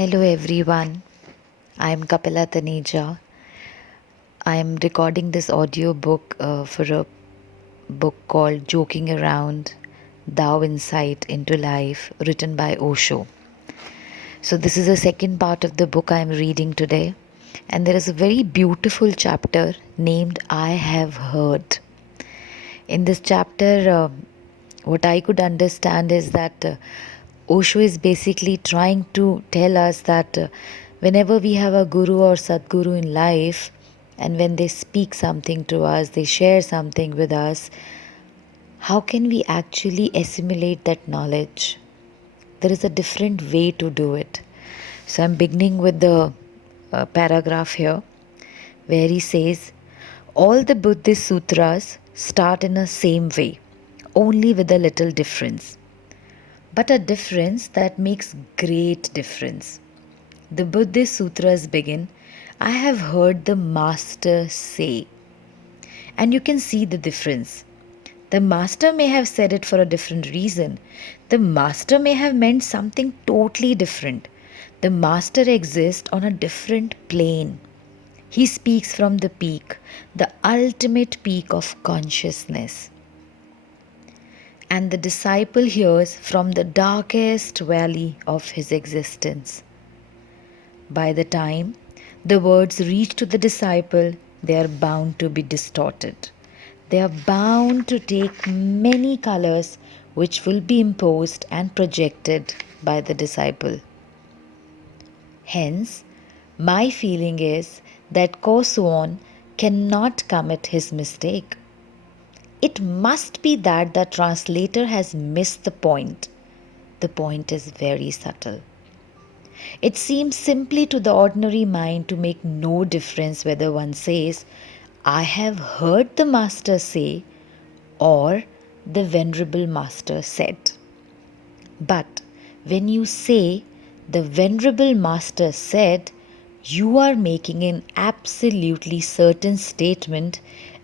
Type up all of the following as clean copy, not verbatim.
Hello everyone, I am Kapila Taneja. I am recording this audiobook for a book called Joking Around Tao Insight into Life, written by Osho. So, this is the second part of the book I am reading today, and there is a very beautiful chapter named I Have Heard. In this chapter, what I could understand is that Osho is basically trying to tell us that whenever we have a guru or sadguru in life, and when they speak something to us, they share something with us, how can we actually assimilate that knowledge? There is a different way to do it. So I'm beginning with the paragraph here where he says, all the Buddhist sutras start in the same way, only with a little difference. But a difference that makes great difference. The Buddhist sutras begin, I have heard the master say. And you can see the difference. The master may have said it for a different reason. The master may have meant something totally different. The master exists on a different plane. He speaks from the peak, the ultimate peak of consciousness. And the disciple hears from the darkest valley of his existence. By the time the words reach to the disciple, they are bound to be distorted. They are bound to take many colors which will be imposed and projected by the disciple. Hence, my feeling is that Koswan cannot commit his mistake. It must be that the translator has missed the point. The point is very subtle. It seems simply to the ordinary mind to make no difference whether one says, I have heard the Master say, or the Venerable Master said. But when you say, the Venerable Master said, you are making an absolutely certain statement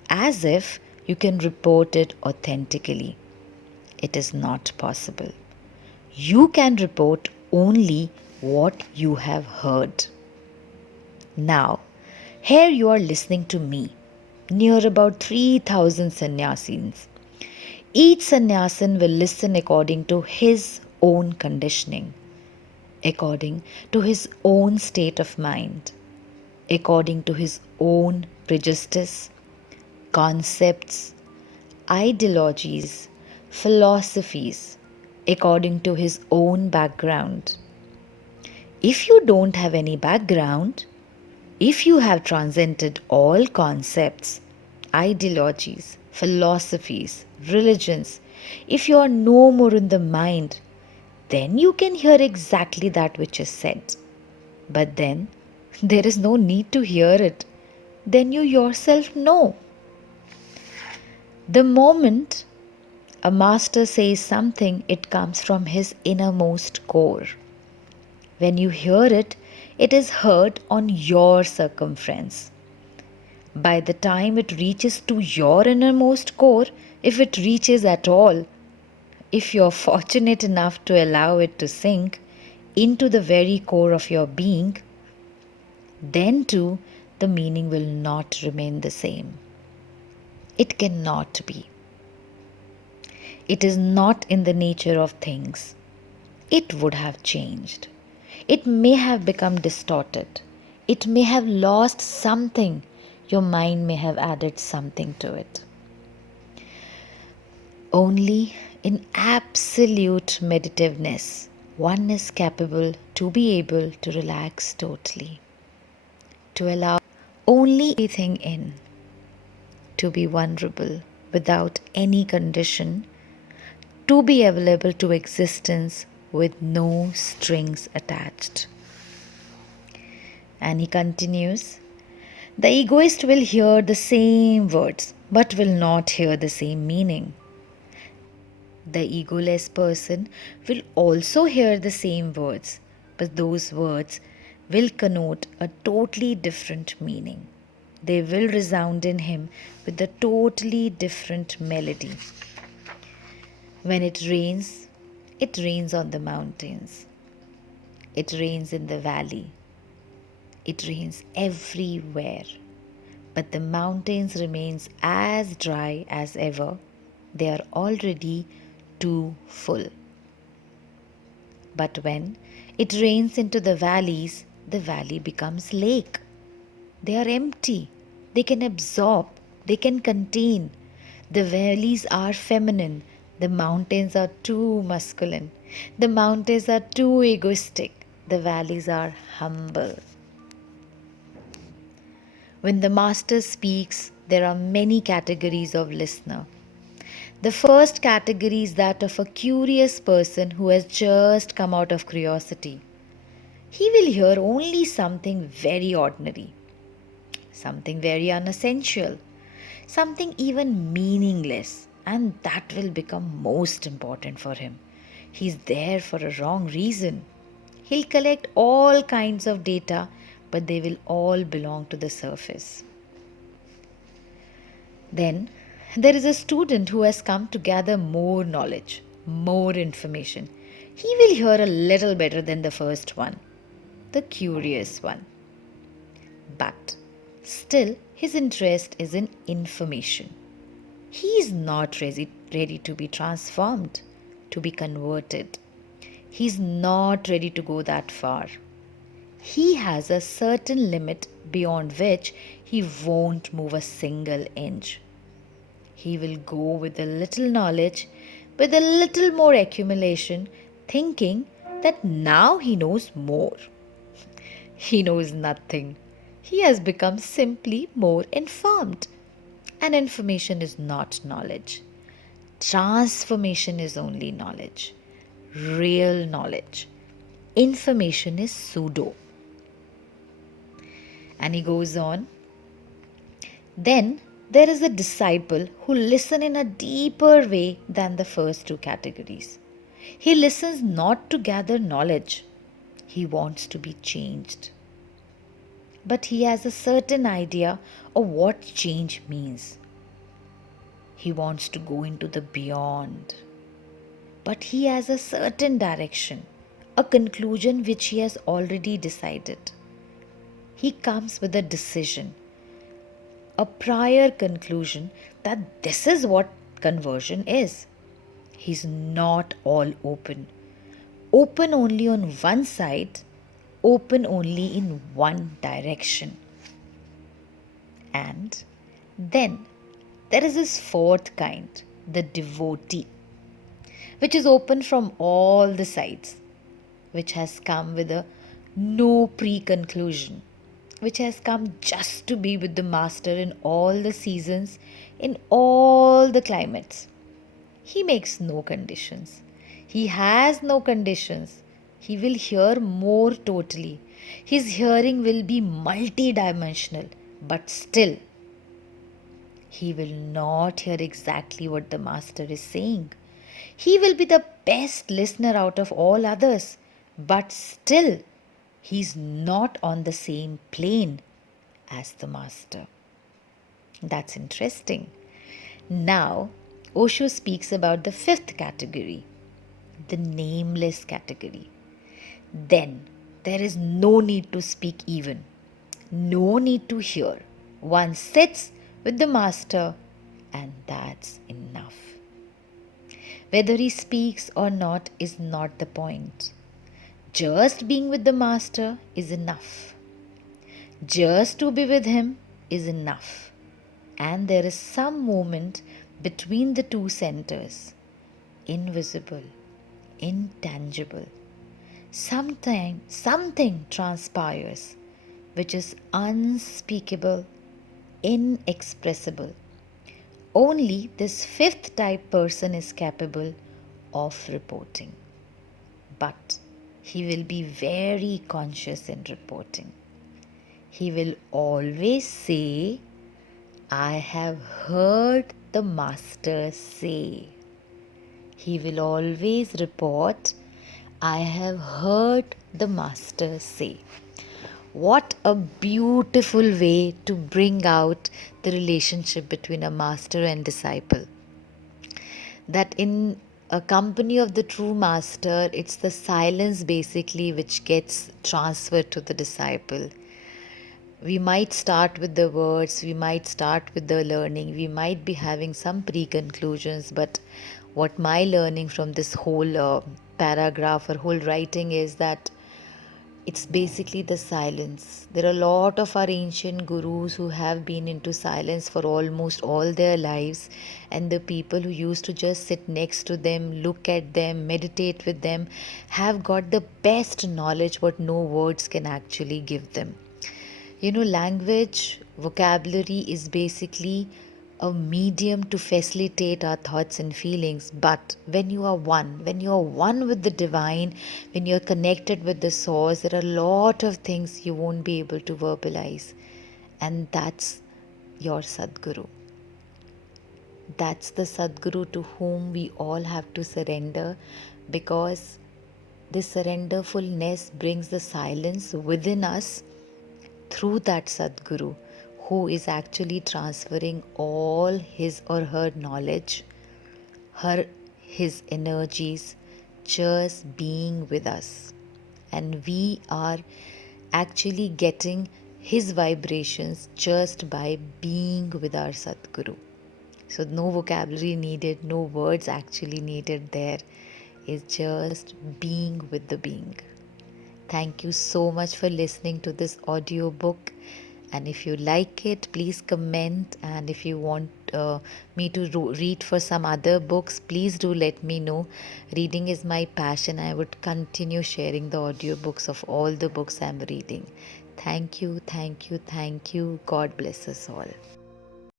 as if you can report it authentically. It is not possible. You can report only what you have heard. Now, here you are listening to me, near about 3,000 sannyasins. Each sannyasin will listen according to his own conditioning, according to his own state of mind, according to his own prejudice, concepts, ideologies, philosophies, according to his own background. If you don't have any background, if you have transcended all concepts, ideologies, philosophies, religions, if you are no more in the mind, then you can hear exactly that which is said. But then, there is no need to hear it. Then you yourself know. The moment a master says something, it comes from his innermost core. When you hear it, it is heard on your circumference. By the time it reaches to your innermost core, if it reaches at all, if you are fortunate enough to allow it to sink into the very core of your being, then too the meaning will not remain the same. It cannot be. It is not in the nature of things. It would have changed. It may have become distorted. It may have lost something. Your mind may have added something to it. Only in absolute meditativeness, one is capable to be able to relax totally, to allow only everything in, to be vulnerable without any condition, to be available to existence with no strings attached. And he continues, the egoist will hear the same words but will not hear the same meaning. The egoless person will also hear the same words, but those words will connote a totally different meaning. They will resound in him with a totally different melody. When it rains on the mountains. It rains in the valley. It rains everywhere. But the mountains remains as dry as ever. They are already too full. But when it rains into the valley becomes lake. They are empty. They can absorb. They can contain. The valleys are feminine. The mountains are too masculine. The mountains are too egoistic. The valleys are humble. When the master speaks, there are many categories of listener. The first category is that of a curious person who has just come out of curiosity. He will hear only something very ordinary, something very unessential, something even meaningless, and that will become most important for him. He's there for a wrong reason. He'll collect all kinds of data, but they will all belong to the surface. Then there is a student who has come to gather more knowledge, more information. He will hear a little better than the first one, the curious one. But still, his interest is in information. He is not ready to be transformed, to be converted. He is not ready to go that far. He has a certain limit beyond which he won't move a single inch. He will go with a little knowledge, with a little more accumulation, thinking that now he knows more. He knows nothing. He has become simply more informed. And information is not knowledge. Transformation is only knowledge. Real knowledge. Information is pseudo. And he goes on. Then there is a disciple who listens in a deeper way than the first two categories. He listens not to gather knowledge. He wants to be changed. But he has a certain idea of what change means. He wants to go into the beyond. But he has a certain direction, a conclusion which he has already decided. He comes with a decision, a prior conclusion that this is what conversion is. He's not all open. Open only on one side, open only in one direction. And then there is this fourth kind, the devotee, which is open from all the sides, which has come with a no pre-conclusion, which has come just to be with the master in all the seasons, in all the climates. He makes no conditions. He has no conditions. He will hear more totally. His hearing will be multidimensional, but still, he will not hear exactly what the master is saying. He will be the best listener out of all others, but still, he is not on the same plane as the master. That's interesting. Now, Osho speaks about the fifth category, the nameless category. Then there is no need to speak even, no need to hear. One sits with the master and that's enough. Whether he speaks or not is not the point. Just being with the master is enough. Just to be with him is enough. And there is some movement between the two centers, invisible, intangible. Something transpires which is unspeakable, inexpressible. Only this fifth type person is capable of reporting. But he will be very conscious in reporting. He will always say, I have heard the master say. He will always report, I have heard the master say. What a beautiful way to bring out the relationship between a master and disciple. That in A company of the true master, it's the silence basically which gets transferred to the disciple. We might start with the words, we might start with the learning, we might be having some pre-conclusions, but what my learning from this whole paragraph or whole writing is that it's basically the silence. There are a lot of our ancient gurus who have been into silence for almost all their lives, and the people who used to just sit next to them, look at them, meditate with them, have got the best knowledge what no words can actually give them. Language, vocabulary is basically a medium to facilitate our thoughts and feelings. But when you are one with the divine, when you're connected with the source, there are a lot of things you won't be able to verbalize. And that's your Sadguru. That's the Sadguru to whom we all have to surrender, because this surrenderfulness brings the silence within us through that Sadguru who is actually transferring all his or her knowledge, his energies, just being with us. And we are actually getting his vibrations just by being with our Sadguru. So, no vocabulary needed, no words actually needed there. It's just being with the being. Thank you so much for listening to this audiobook. And if you like it, please comment. And if you want me to read for some other books, please do let me know. Reading is my passion. I would continue sharing the audiobooks of all the books I'm reading. Thank you, thank you, thank you. God bless us all.